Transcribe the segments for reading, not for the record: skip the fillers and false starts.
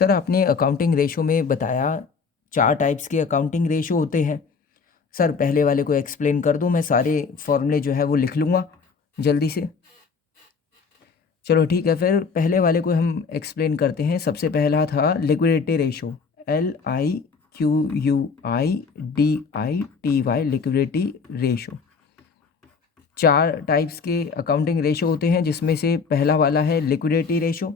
Sir आपने accounting ratio में बताया 4 टाइप्स के अकाउंटिंग रेशो होते हैं। सर पहले वाले को एक्सप्लेन कर दूं, मैं सारे फॉर्मूले जो है वो लिख लूँगा जल्दी से। चलो ठीक है, फिर पहले वाले को हम एक्सप्लेन करते हैं। सबसे पहला था liquidity ratio, LIQUIDITY, liquidity ratio. 4 types के अकाउंटिंग रेशो होते हैं, जिसमें से पहला वाला है लिक्विडिटी रेशो।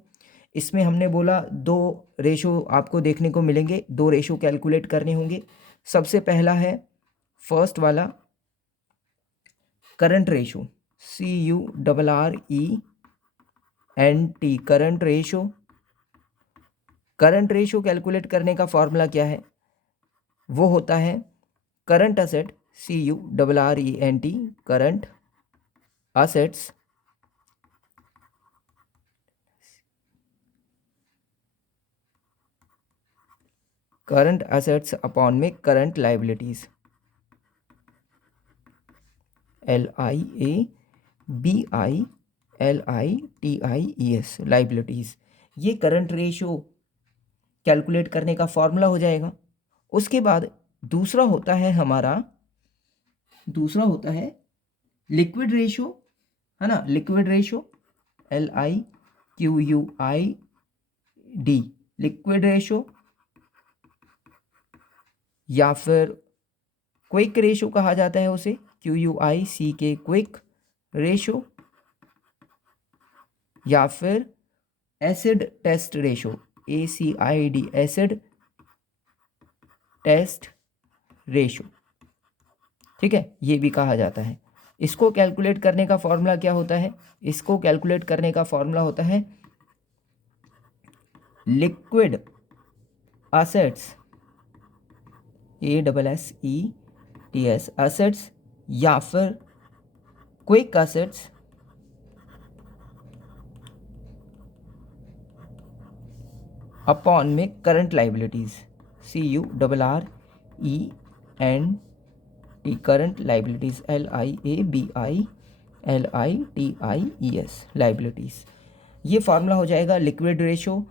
इसमें हमने बोला 2 रेशो आपको देखने को मिलेंगे, 2 रेशो कैलकुलेट करने होंगे। सबसे पहला है फर्स्ट वाला current ratio, CURRENT, current ratio. Current ratio calculate करने का फॉर्मूला क्या है? वो होता है current asset, CURRENT, current assets upon में करंट लाइबिलिटीज, LIABILITIES, लाइबिलिटीज। ये करंट रेशो कैलकुलेट करने का फॉर्मूला हो जाएगा। उसके बाद दूसरा होता है लिक्विड रेशो, है ना, liquid ratio, LIQUID, liquid ratio, या फिर क्विक रेशो कहा जाता है उसे, QUICK, क्विक रेशो, या फिर acid test ratio, ACID, acid test ratio. ठीक है, ये भी कहा जाता है। इसको कैलकुलेट करने का फॉर्मूला क्या होता है? इसको कैलकुलेट करने का फॉर्मूला होता है लिक्विड असेट्स, ASSETS, असेट्स, या फिर क्विक असेट्स अपॉन में current liabilities, CURRENT, current liabilities, LIABILITIES, liabilities. ये फार्मूला हो जाएगा लिक्विड रेशो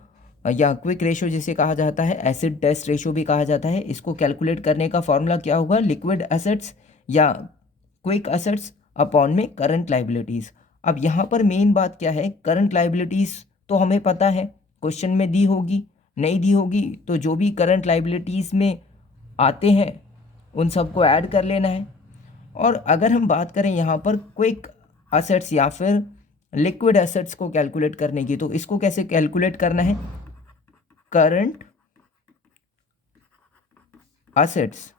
या क्विक रेशो जिसे कहा जाता है, एसिड टेस्ट रेशो भी कहा जाता है। इसको कैलकुलेट करने का फॉर्मूला क्या होगा? लिक्विड एसेट्स या क्विक एसेट्स अपॉन में करंट लाइबिलिटीज। अब यहाँ पर मेन बात क्या है? करंट लाइबिलिटीज तो हमें पता है, क्वेश्चन में दी होगी, नहीं दी होगी तो जो भी करंट लाइबिलिटीज में आते हैं उन सबको ऐड कर लेना है। और अगर हम बात करें यहाँ पर क्विक एसेट्स या फिर लिक्विड एसेट्स को कैलकुलेट करने की, तो इसको कैसे कैलकुलेट करना है? करंट एसेट्स,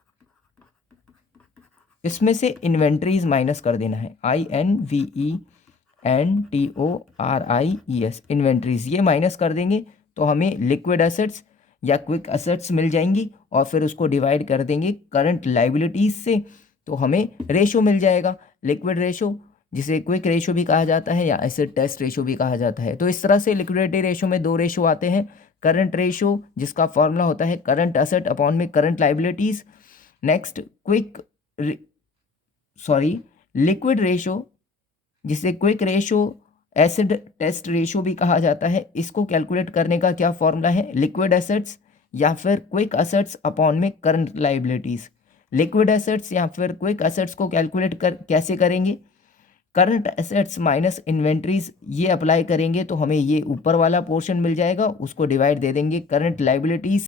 इसमें से इन्वेंट्रीज माइनस कर देना है, INVENTORIES, इन्वेंट्रीज। ये माइनस कर देंगे तो हमें लिक्विड एसेट्स या क्विक एसेट्स मिल जाएंगी, और फिर उसको डिवाइड कर देंगे करंट लाइबिलिटीज से, तो हमें रेशो मिल जाएगा, लिक्विड रेशो, जिसे क्विक रेशो भी कहा जाता है या एसिड टेस्ट रेशो भी कहा जाता है। तो इस तरह से लिक्विडिटी रेशो में 2 रेशो आते हैं। करंट रेशो जिसका फॉर्मूला होता है करंट एसेट अपॉन में current liabilities. Next liquid ratio, जिसे quick ratio, acid test ratio भी कहा जाता है। इसको कैलकुलेट करने का क्या फॉर्मूला है? लिक्विड एसेट्स या फिर क्विक एसेट्स अपॉन में करंट लाइबिलिटीज। लिक्विड एसेट्स या फिर क्विक एसेट्स को कैलकुलेट कैसे करेंगे? करंट एसेट्स माइनस इन्वेंट्रीज, ये अप्लाई करेंगे तो हमें ये ऊपर वाला पोर्शन मिल जाएगा, उसको डिवाइड दे देंगे करंट लाइबिलिटीज